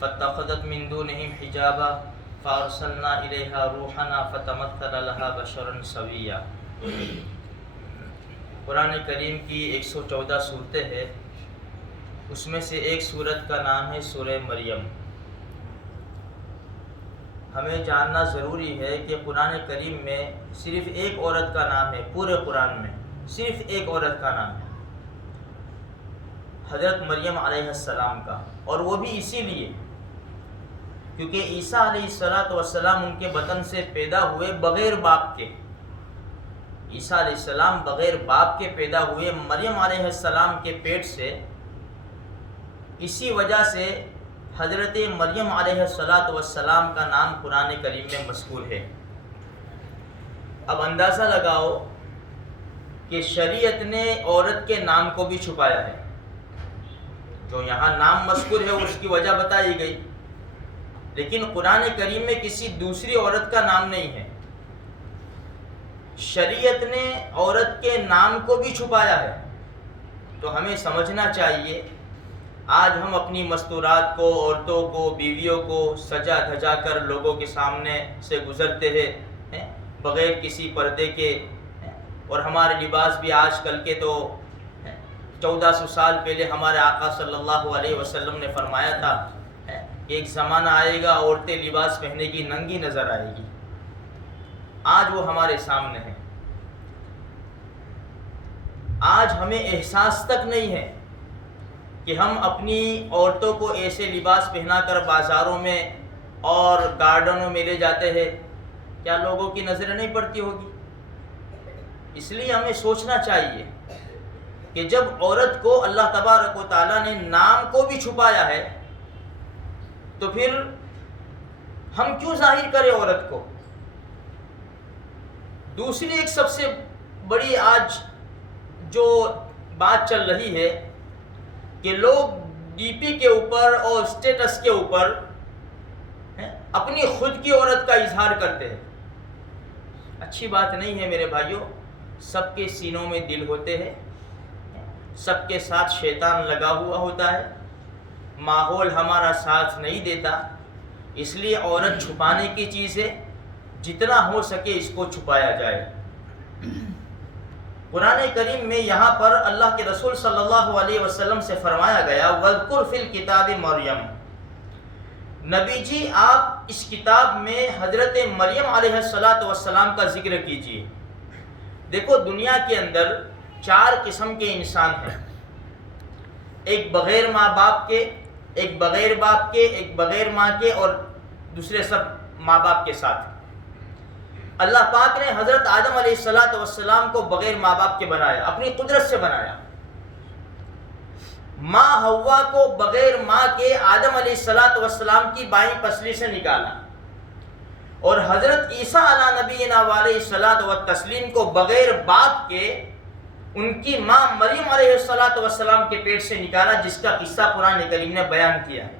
فاتخذت من دونهم حجابا فارسلنا الیہا روحنا فتمثل لها بشرا سویا۔ قرآن کریم کی 114 صورتیں ہیں، اس میں سے ایک صورت کا نام ہے سورہ مریم۔ ہمیں جاننا ضروری ہے کہ قرآن کریم میں صرف ایک عورت کا نام ہے، پورے قرآن میں صرف ایک عورت کا نام ہے، حضرت مریم علیہ السلام کا، اور وہ بھی اسی لیے کیونکہ عیسیٰ علیہ السلام ان کے بطن سے پیدا ہوئے بغیر باپ کے۔ عیسیٰ علیہ السلام بغیر باپ کے پیدا ہوئے مریم علیہ السلام کے پیٹ سے، اسی وجہ سے حضرت مریم علیہ السلام کا نام قرآن کریم میں مذکور ہے۔ اب اندازہ لگاؤ کہ شریعت نے عورت کے نام کو بھی چھپایا ہے، جو یہاں نام مذکور ہے اس کی وجہ بتائی گئی، لیکن قرآن کریم میں کسی دوسری عورت کا نام نہیں ہے۔ شریعت نے عورت کے نام کو بھی چھپایا ہے، تو ہمیں سمجھنا چاہیے آج ہم اپنی مستورات کو، عورتوں کو، بیویوں کو سجا دھجا کر لوگوں کے سامنے سے گزرتے ہیں بغیر کسی پردے کے، اور ہمارے لباس بھی آج کل کے تو 1400 سال پہلے ہمارے آقا صلی اللہ علیہ وسلم نے فرمایا تھا کہ ایک زمانہ آئے گا عورتیں لباس پہنے کی ننگی نظر آئے گی۔ آج وہ ہمارے سامنے ہے۔ آج ہمیں احساس تک نہیں ہے کہ ہم اپنی عورتوں کو ایسے لباس پہنا کر بازاروں میں اور گارڈنوں میں لے جاتے ہیں، کیا لوگوں کی نظریں نہیں پڑتی ہوگی؟ اس لیے ہمیں سوچنا چاہیے کہ جب عورت کو اللہ تبارک و تعالیٰ نے نام کو بھی چھپایا ہے تو پھر ہم کیوں ظاہر کریں عورت کو؟ دوسری ایک سب سے بڑی آج جو بات چل رہی ہے کہ لوگ ڈی پی کے اوپر اور اسٹیٹس کے اوپر اپنی خود کی عورت کا اظہار کرتے ہیں۔ اچھی بات نہیں ہے میرے بھائیوں، سب کے سینوں میں دل ہوتے ہیں، سب کے ساتھ شیطان لگا ہوا ہوتا ہے، ماحول ہمارا ساتھ نہیں دیتا، اس لیے عورت چھپانے کی چیز ہے، جتنا ہو سکے اس کو چھپایا جائے۔ قرآن کریم میں یہاں پر اللہ کے رسول صلی اللہ علیہ وسلم سے فرمایا گیا وَاذْكُرْ فِي الْكِتَابِ مریم، نبی جی آپ اس کتاب میں حضرت مریم علیہ السلام کا ذکر کیجیے۔ دیکھو دنیا کے اندر 4 قسم کے انسان ہیں، ایک بغیر ماں باپ کے، ایک بغیر باپ کے، ایک بغیر ماں کے، اور دوسرے سب ماں باپ کے ساتھ۔ اللہ پاک نے حضرت آدم علیہ السلام کو بغیر ماں باپ کے بنایا، اپنی قدرت سے بنایا۔ ماں حوا کو بغیر ماں کے آدم علیہ السلام کی بائیں پسلی سے نکالا، اور حضرت عیسیٰ علیہ نبینا علیہ الصلوۃ والتسلیم کو بغیر باپ کے ان کی ماں مریم علیہ السلام کے پیٹ سے نکالا، جس کا قصہ قرآن کریم نے بیان کیا ہے۔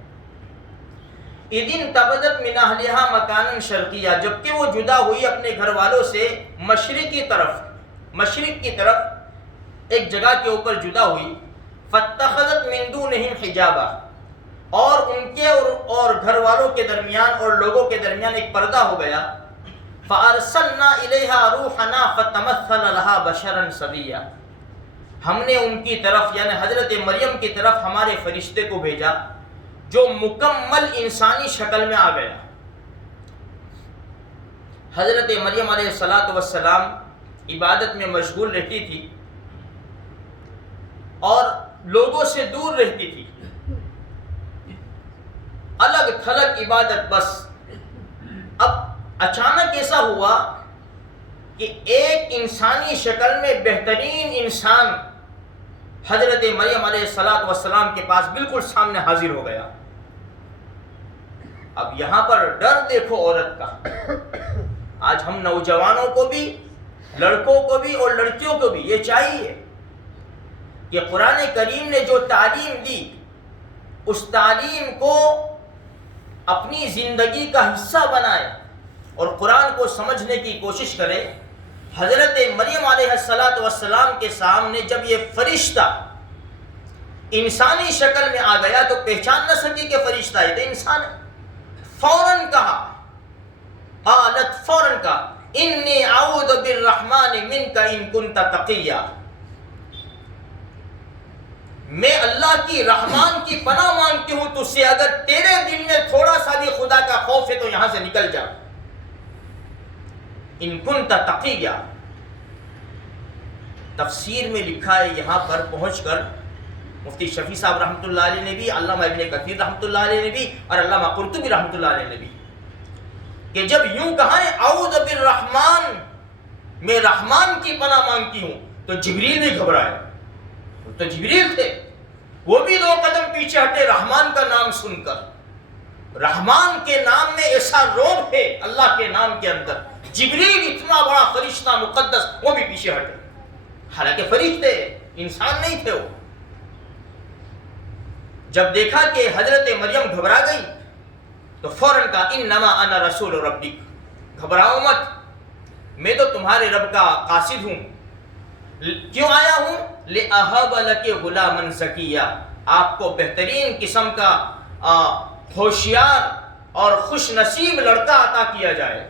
اِذِ انتبذت مِنْ أَهْلِهَا مَكَانًا شَرْقِيًّا، جبکہ وہ جدا ہوئی اپنے گھر والوں سے مشرق کی طرف ایک جگہ کے اوپر جدا ہوئی۔ فَاتَّخَذَتْ مِنْ دُونِهِمْ حِجَابًا، اور ان کے اور گھر والوں کے درمیان اور لوگوں کے درمیان ایک پردہ ہو گیا۔ فَأَرْسَلْنَا إِلَيْهَا رُوحَنَا فَتَمَثَّلَ لَهَا بَشَرًا سَوِيًّا، ہم نے ان کی طرف یعنی حضرت مریم کی طرف ہمارے فرشتے کو بھیجا جو مکمل انسانی شکل میں آ گیا۔ حضرت مریم علیہ السلام عبادت میں مشغول رہتی تھی اور لوگوں سے دور رہتی تھی، الگ تھلگ عبادت بس۔ اب اچانک ایسا ہوا کہ ایک انسانی شکل میں بہترین انسان حضرت مریم علیہ السلام کے پاس بالکل سامنے حاضر ہو گیا۔ اب یہاں پر ڈر دیکھو عورت کا۔ آج ہم نوجوانوں کو بھی، لڑکوں کو بھی اور لڑکیوں کو بھی یہ چاہیے کہ قرآن کریم نے جو تعلیم دی اس تعلیم کو اپنی زندگی کا حصہ بنائے اور قرآن کو سمجھنے کی کوشش کرے۔ حضرت مریم علیہ السلام کے سامنے جب یہ فرشتہ انسانی شکل میں آ گیا تو پہچان نہ سکی کہ فرشتہ ہے، تو انسان ہے۔ فوراً کہا، قالت فوراً کہا انی اعوذ بالرحمن منک ان کنت تقیا، میں اللہ کی رحمان کی پناہ مانگتی ہوں تجھ سے، اگر تیرے دل میں تھوڑا سا بھی خدا کا خوف ہے تو یہاں سے نکل جا، ان کنت تقیا۔ تفسیر میں لکھا ہے یہاں پر پہنچ کر مفتی شفیع صاحب رحمۃ اللہ علیہ نے بھی، علامہ ابن کثیر رحمۃ اللہ علیہ نے بھی، اور علامہ قرطبی رحمۃ اللہ علیہ نے بھی، کہ جب یوں کہا ہے اعوذ بالرحمن، میں رحمان کی پناہ مانگتی ہوں، تو جبریل بھی گھبرائے، وہ تو جبریل تھے، وہ بھی 2 قدم پیچھے ہٹے رحمان کا نام سن کر۔ رحمان کے نام میں ایسا روب ہے اللہ کے نام کے اندر، جبریل اتنا بڑا فرشتہ مقدس وہ بھی پیچھے ہٹے، حالانکہ فرشتے انسان نہیں تھے وہ۔ جب دیکھا کہ حضرت مریم گھبرا گئی تو فوراً کہا انما انا رسول ربک، گھبراؤ مت، میں تو تمہارے رب کا قاصد ہوں۔ کیوں آیا ہوں؟ لأہب لک غلاما زکیا، آپ کو بہترین قسم کا ہوشیار اور خوش نصیب لڑکا عطا کیا جائے۔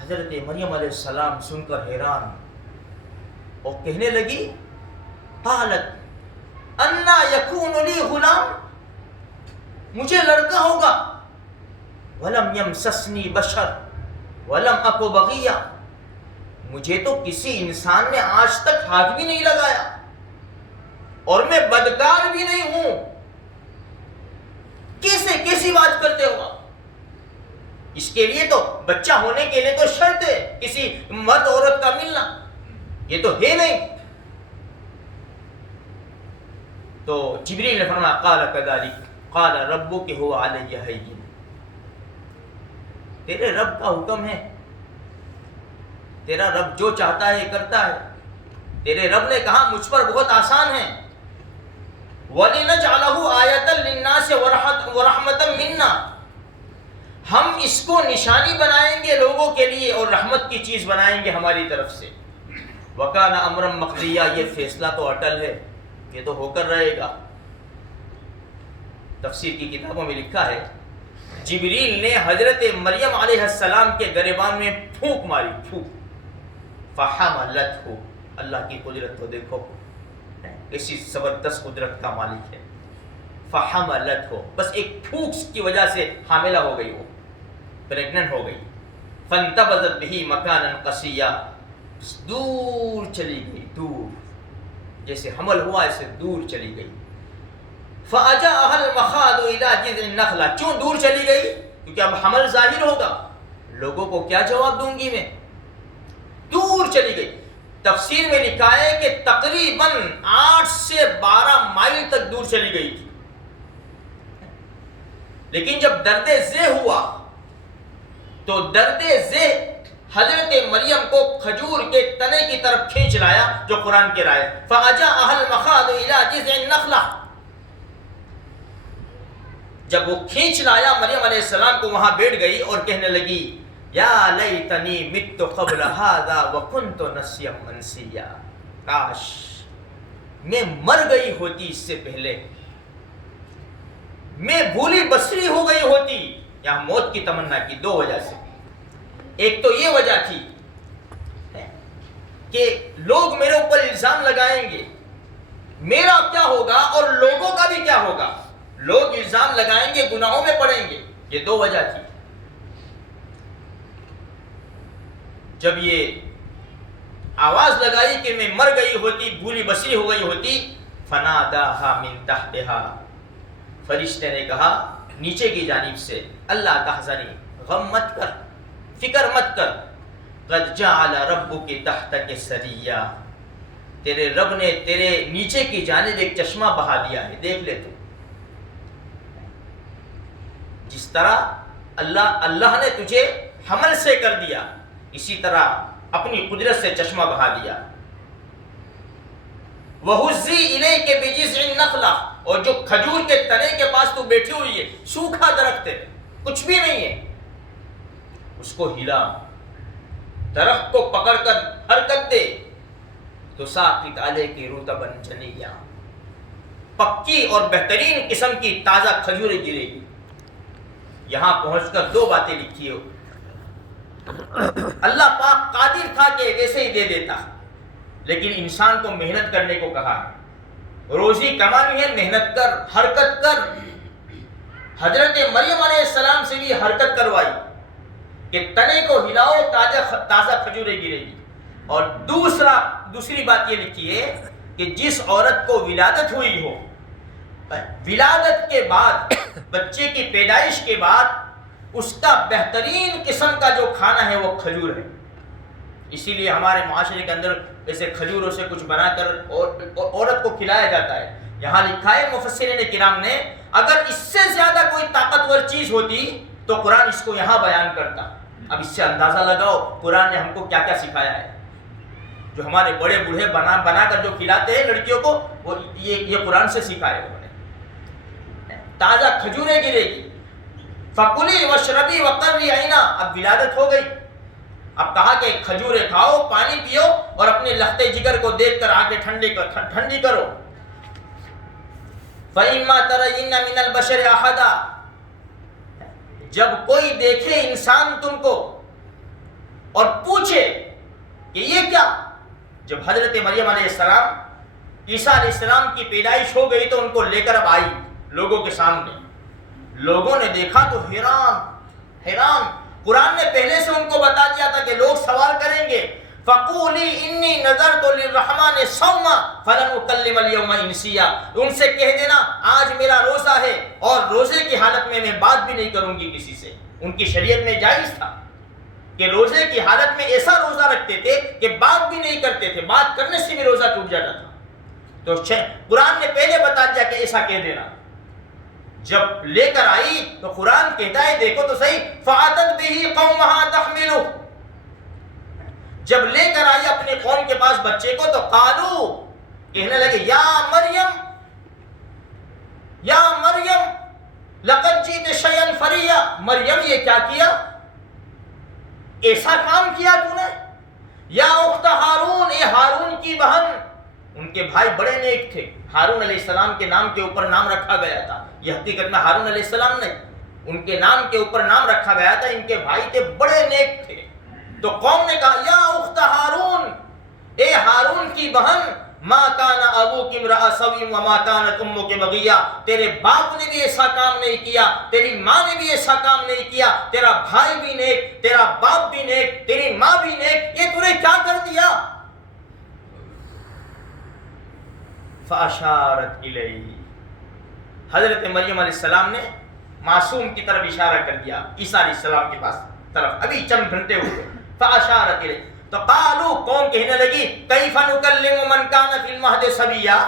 حضرت مریم علیہ السلام سن کر حیران اور کہنے لگی قالت انا یکون لی غلام، مجھے لڑکا ہوگا، ولم یمسسنی بشر ولم اک بغیا، مجھے تو کسی انسان نے آج تک ہاتھ بھی نہیں لگایا اور میں بدکار بھی نہیں ہوں، کیسی بات کرتے ہو؟ اس کے لیے تو بچہ ہونے کے لیے تو شرط ہے کسی مرد عورت کا ملنا، یہ تو ہے نہیں۔ تو جبریل نے فرمایا قال کذالک قال ربک هو علی ہین، تیرے رب کا حکم ہے، تیرا رب جو چاہتا ہے کرتا ہے، تیرے رب نے کہا مجھ پر بہت آسان ہے، وَلِنَجْعَلَهُ آیَةً لِلنَّاسِ وَرَحْمَةً مِنَّا، ہم اس کو نشانی بنائیں گے لوگوں کے لیے اور رحمت کی چیز بنائیں گے ہماری طرف سے، وَكَانَ أَمْرًا مَقْضِيًّا، یہ فیصلہ تو اٹل ہے، یہ تو ہو کر رہے گا۔ تفسیر کی کتابوں میں لکھا ہے جبریل نے حضرت مریم علیہ السلام کے گریبان میں پھونک ماری، پھونک، فحملتہ، اللہ کی قدرت کو دیکھو، کیسی زبردست قدرت کا مالک ہے، فحملتہ، بس ایک پھونک کی وجہ سے حاملہ ہو گئی، وہ پریگننٹ ہو گئی، فانتبذت بہ مکانا قصیا، دور چلی گئی، دور، جیسے حمل ہوا ایسے دور چلی گئی، فَأَجَاءَهَا الْمَخَاضُ إِلَىٰ جِذْعِ النَّخْلَةِ، کیوں دور چلی گئی؟ کیونکہ اب حمل ظاہر ہوگا، لوگوں کو کیا جواب دوں گی میں، دور چلی گئی۔ تفسیر میں لکھا ہے کہ تقریباً 8 سے 12 مائل تک دور چلی گئی تھی، لیکن جب درد ذہ ہوا تو درد ذہ حضرت مریم کو کھجور کے تنے کی طرف کھینچ لایا، جو قرآن کی رائے، فَأَجَاءَهَا الْمَخَاضُ إِلَىٰ جِذْعِ النَّخْلَةِ، جب وہ کھینچ لایا مریم علیہ السلام کو، وہاں بیٹھ گئی اور کہنے لگی یا لیتنی مت قبل ھذا وکنت نسیا منسیا، کاش میں مر گئی ہوتی اس سے پہلے، میں بھولی بسری ہو گئی ہوتی۔ یہاں موت کی تمنا کی 2 وجہ سے، ایک تو یہ وجہ تھی کہ لوگ میرے اوپر الزام لگائیں گے، میرا کیا ہوگا اور لوگوں کا بھی کیا ہوگا، لوگ الزام لگائیں گے، گناہوں میں پڑیں گے، یہ 2 وجہ تھی۔ جب یہ آواز لگائی کہ میں مر گئی ہوتی، بھولی بسری ہو گئی ہوتی، فناداها من تحتها، فرشتے نے کہا نیچے کی جانب سے، اللہ تحزنی، غم مت کر، فکر مت کر، قد جعل ربک تحتک سریا، تیرے رب نے تیرے نیچے کی جانب ایک چشمہ بہا دیا ہے، دیکھ لے تو، جس طرح اللہ نے تجھے حمل سے کر دیا، اسی طرح اپنی قدرت سے چشمہ بہا دیا۔ وَهُزِّي إِلَيْكَ بِجِذْعِ النَّخْلَةِ، اور جو کھجور کے تنے کے پاس تو بیٹھی ہوئی ہے، سوکھا درخت ہے، کچھ بھی نہیں ہے، اس کو ہلا، درخت کو پکڑ کر حرکت دے، تُسَاقِطْ عَلَيْكِ رُطَبًا جَنِيًّا، پکی اور بہترین قسم کی تازہ کھجوریں گرے گی۔ یہاں پہنچ کر دو باتیں لکھی ہو، اللہ پاک قادر تھا کہ ویسے ہی دے دیتا، لیکن انسان کو محنت کرنے کو کہا ہے، روزی کمانی ہے، محنت کر، حرکت کر۔ حضرت مریم علیہ السلام سے بھی حرکت کروائی کہ تنے کو ہلاؤ، تازہ کھجوریں گرے گی۔ اور دوسری بات یہ لکھی ہے کہ جس عورت کو ولادت ہوئی ہو، ولادت کے بعد، بچے کی پیدائش کے بعد اس کا بہترین قسم کا جو کھانا ہے وہ کھجور ہے۔ اسی لیے ہمارے معاشرے کے اندر ایسے کھجوروں سے کچھ بنا کر عورت کو کھلایا جاتا ہے۔ یہاں لکھا ہے مفسرین کرام نے، اگر اس سے زیادہ کوئی طاقتور چیز ہوتی تو قرآن اس کو یہاں بیان کرتا۔ اب اس سے اندازہ لگاؤ قرآن نے ہم کو کیا کیا سکھایا ہے۔ جو ہمارے بڑے بوڑھے بنا کر جو کھلاتے ہیں لڑکیوں کو، وہ یہ قرآن سے سکھا ہے انہوں نے۔ تازہ کھجوریں گرے گی، فَكُلِي وَاشْرَبِي وَقَرِّي عَيْنًا۔ اب ولادت ہو گئی، اب کہا کہ کھجوریں کھاؤ، پانی پیو اور اپنے لختے جگر کو دیکھ کر آنکھیں ٹھنڈی کرو۔ فَإِمَّا تَرَيِنَّ مِنَ الْبَشَرِ أَحَدًا۔ جب کوئی دیکھے انسان تم کو اور پوچھے کہ یہ کیا، جب حضرت مریم علیہ السلام، عیسیٰ علیہ السلام کی پیدائش ہو گئی تو ان کو لے کر اب آئی لوگوں کے سامنے، لوگوں نے دیکھا تو حیران۔ قرآن نے پہلے سے ان کو بتا دیا تھا کہ لوگ سوال کریں گے، فَقُولِي إِنِّي نَذَرْتُ لِلرَّحْمَٰنِ صَوْمًا فَلَنْ أُكَلِّمَ الْيَوْمَ إِنسِيًّا۔ ان سے کہہ دینا آج میرا روزہ ہے اور روزے کی حالت میں بات بھی نہیں کروں گی کسی سے۔ ان کی شریعت میں جائز تھا کہ روزے کی حالت میں ایسا روزہ رکھتے تھے کہ بات بھی نہیں کرتے تھے، بات کرنے سے بھی روزہ ٹوٹ جاتا تھا۔ تو قرآن نے پہلے بتا دیا کہ ایسا کہہ دینا۔ جب لے کر آئی تو قرآن کہتا ہے، دیکھو تو صحیح، فَأَتَتْ بِهِ قَوْمَهَا تَحْمِلُهُ۔ جب لے کر آئی اپنے قوم کے پاس بچے کو تو قالو، کہنے لگے، یا مریم لقد جئت شیئا فریا۔ مریم یہ کیا کیا، ایسا کام کیا تو نے۔ یا اخت ہارون، اے ہارون کی بہن۔ ان کے بھائی بڑے نیک تھے، ہارون علیہ السلام کے نام کے اوپر نام رکھا گیا تھا۔ یہ حقیقت میں ہارون علیہ السلام نہیں، ان کے نام کے اوپر نام رکھا گیا تھا، ان کے بھائی تھے، بڑے نیک تھے۔ تو قوم نے کہا، یا اخت ہارون، اے ہارون کی بہن، ما کان ابوک امرأ سوء وما کانت امک بغیہ۔ تیرے باپ نے بھی ایسا کام نہیں کیا، تیری ماں نے بھی ایسا کام نہیں کیا، تیرا بھائی بھی نیک، تیرا باپ بھی نیک، تیری ماں بھی نیک، یہ تو نے کیا کر دیا؟ فاشارت الیہ۔ حضرت مریم علیہ السلام نے معصوم کی طرف اشارہ کر دیا، عیسیٰ علیہ السلام کے پاس طرف، ابھی چند گھنٹے ہوئے۔ فاشارت الیہ، تو قالو، قوم کہنے لگی، کیف نکلم من کان فی المہد صبیا،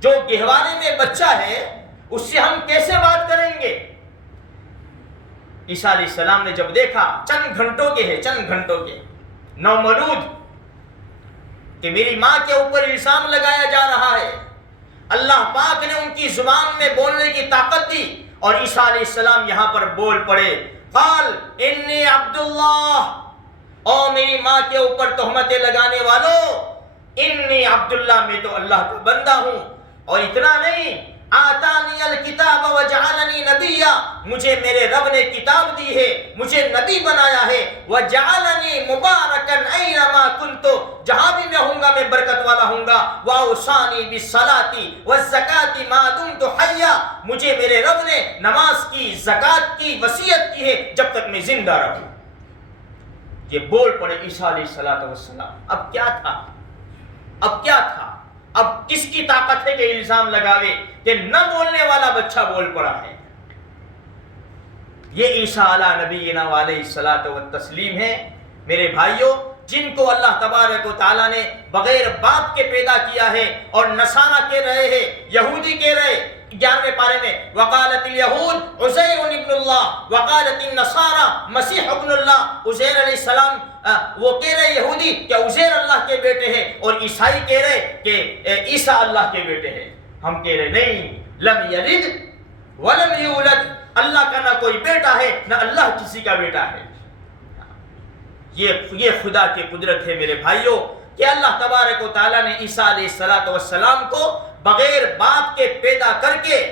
جو گہوانے میں بچہ ہے اس سے ہم کیسے بات کریں گے؟ عیسیٰ علیہ السلام نے جب دیکھا، چند گھنٹوں کے نومولود، کہ میری ماں کے اوپر الزام لگایا جا رہا ہے، اللہ پاک نے ان کی زبان میں بولنے کی طاقت دی اور عیسیٰ علیہ السلام یہاں پر بول پڑے، قال انی عبداللہ، او میری ماں کے اوپر تہمتیں لگانے والوں، انی عبداللہ، میں تو اللہ کا بندہ ہوں۔ اور اتنا نہیں، آتانی الکتاب وجعلنی نبیا، مجھے میرے رب نے کتاب دی ہے، مجھے نبی بنایا ہے، وجعلنی مبارکا اینما کنت، جہاں بھی میں ہوں گا میں برکت والا ہوں گا، واوصانی بالصلاۃ والزکاۃ ما دمت حیا، مجھے میرے رب نے نماز کی، زکوٰۃ کی وصیت کی ہے جب تک میں زندہ رہوں۔ یہ بول پڑے عیسیٰ علیہ السلام۔ اب کیا تھا، اب کس کی طاقت ہے کہ الزام لگاوے کہ نہ بولنے والا بچہ بول پڑا ہے؟ یہ عیسیٰ علی نبینا علیہ الصلوۃ والتسلیم ہے میرے بھائیوں، جن کو اللہ تبارک و تعالیٰ نے بغیر باپ کے پیدا کیا ہے۔ اور نصارہ کہہ رہے ہیں، یہودی کہہ رہے 11ویں پارے میں، وقالت الیہود عزیر ابن اللہ وقالت النصارى مسیح ابن اللہ۔ عزیر علیہ السلام وہ کہہ رہے یہودی کہ عزیر اللہ کے بیٹے ہیں، اور عیسائی کہہ رہے کہ عیسیٰ اللہ کے بیٹے ہیں۔ ہم کہہ رہے نہیں، لم یلد ولم یولد، اللہ کا نہ کوئی بیٹا ہے نہ اللہ کسی کا بیٹا ہے۔ یہ خدا کی قدرت ہے میرے بھائیوں کہ اللہ تبارک و تعالیٰ نے عیسیٰ علیہ السلام کو بغیر باپ کے پیدا کر کے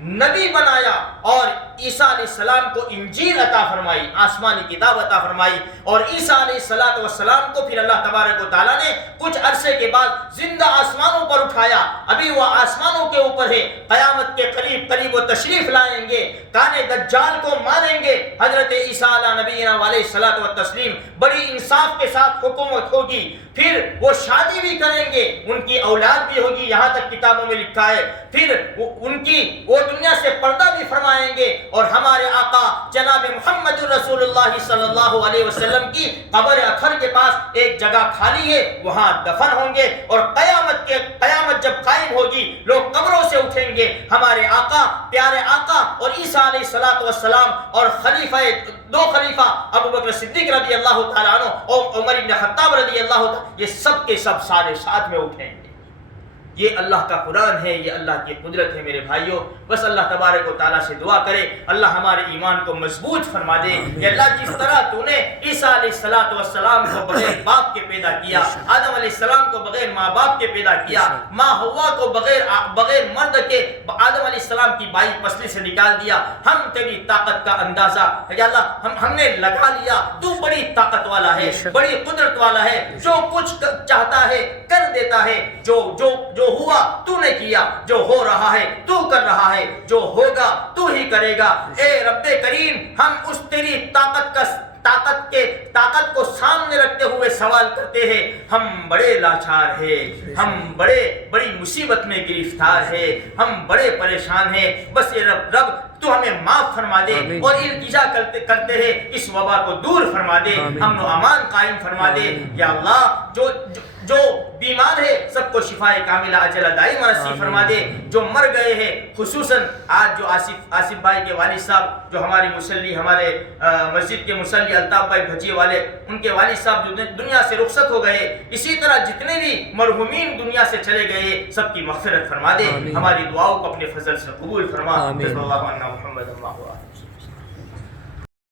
نبی بنایا اور عیسیٰ علیہ السلام کو انجیل عطا فرمائی، آسمانی کتاب عطا فرمائی، اور عیسیٰ علیہ السلام کو پھر اللہ تبارک و تعالیٰ نے کچھ عرصے کے بعد زندہ آسمانوں پر اٹھایا. ابھی وہ آسمانوں کے اوپر ہے، قیامت کے قریب وہ تشریف لائیں گے، کانے دجال کو ماریں گے. حضرت عیسیٰ علیہ نبینا علیہ الصلوۃ والتسلیم بڑی انصاف کے ساتھ حکومت ہوگی، پھر وہ شادی بھی کریں گے، ان کی اولاد بھی ہوگی، یہاں تک کتابوں میں لکھا ہے. پھر وہ دنیا سے پردہ بھی فرمائیں گے، اور ہمارے آقا جناب محمد رسول اللہ صلی اللہ علیہ وسلم کی قبر اطہر کے پاس ایک جگہ خالی ہے، وہاں دفن ہوں گے. اور قیامت جب قائم ہوگی، لوگ قبروں سے اٹھیں گے. ہمارے آقا، پیارے آقا اور عیسیٰ علیہ الصلوۃ والسلام اور دو خلیفہ ابو بکر صدیق رضی اللہ تعالیٰ عنہ اور عمر بن خطاب رضی اللہ تعالیٰ، یہ سب کے سب سارے ساتھ میں اٹھیں گے. یہ اللہ کا قرآن ہے، یہ اللہ کی قدرت ہے میرے بھائیوں. بس اللہ تبارک و تعالیٰ سے دعا کرے اللہ ہمارے ایمان کو مضبوط فرما دے کہ اللہ جس طرح تو نے عیسیٰ علیہ السلام کو بغیر باپ کے پیدا کیا، آدم علیہ السلام کو بغیر ماں باپ کے پیدا کیا، ماں حوا کو بغیر مرد کے آدم علیہ السلام کی بائی پسلی سے نکال دیا. ہم تیری طاقت کا اندازہ یا اللہ ہم نے لگا لیا. تو بڑی طاقت والا ہے، بڑی قدرت والا ہے، جو کچھ چاہتا ہے کر دیتا ہے. جو ہوا تو نے کیا، جو ہو رہا ہے تو کر رہا ہے، جو ہوگا تو ہی کرے گا. اے رب کریم، ہم اس تیری طاقت کو سامنے رکھتے ہوئے سوال کرتے ہیں. ہم بڑے لاچار ہیں، ہم بڑی مصیبت میں گرفتار ہیں، ہم بڑے پریشان ہیں. بس یہ رب تو ہمیں معاف فرما دے اور التجا کرتے ہیں اس وبا کو دور فرما دے، امن و امان قائم فرما دے. یا اللہ جو بیمار ہے سب کو شفائے کاملہ عجل دائمہ نصیب فرما دے. جو مر گئے ہیں، خصوصاً آج جو آصف بھائی کے والد صاحب جو ہمارے مسجد کے مصلی الطاف بھائی بھجیے والے، ان کے والد صاحب جو دنیا سے رخصت ہو گئے، اسی طرح جتنے بھی مرحومین دنیا سے چلے گئے سب کی مغفرت فرما دے. ہماری دعاؤں کو اپنے فضل سے قبول فرما. محمد اللہ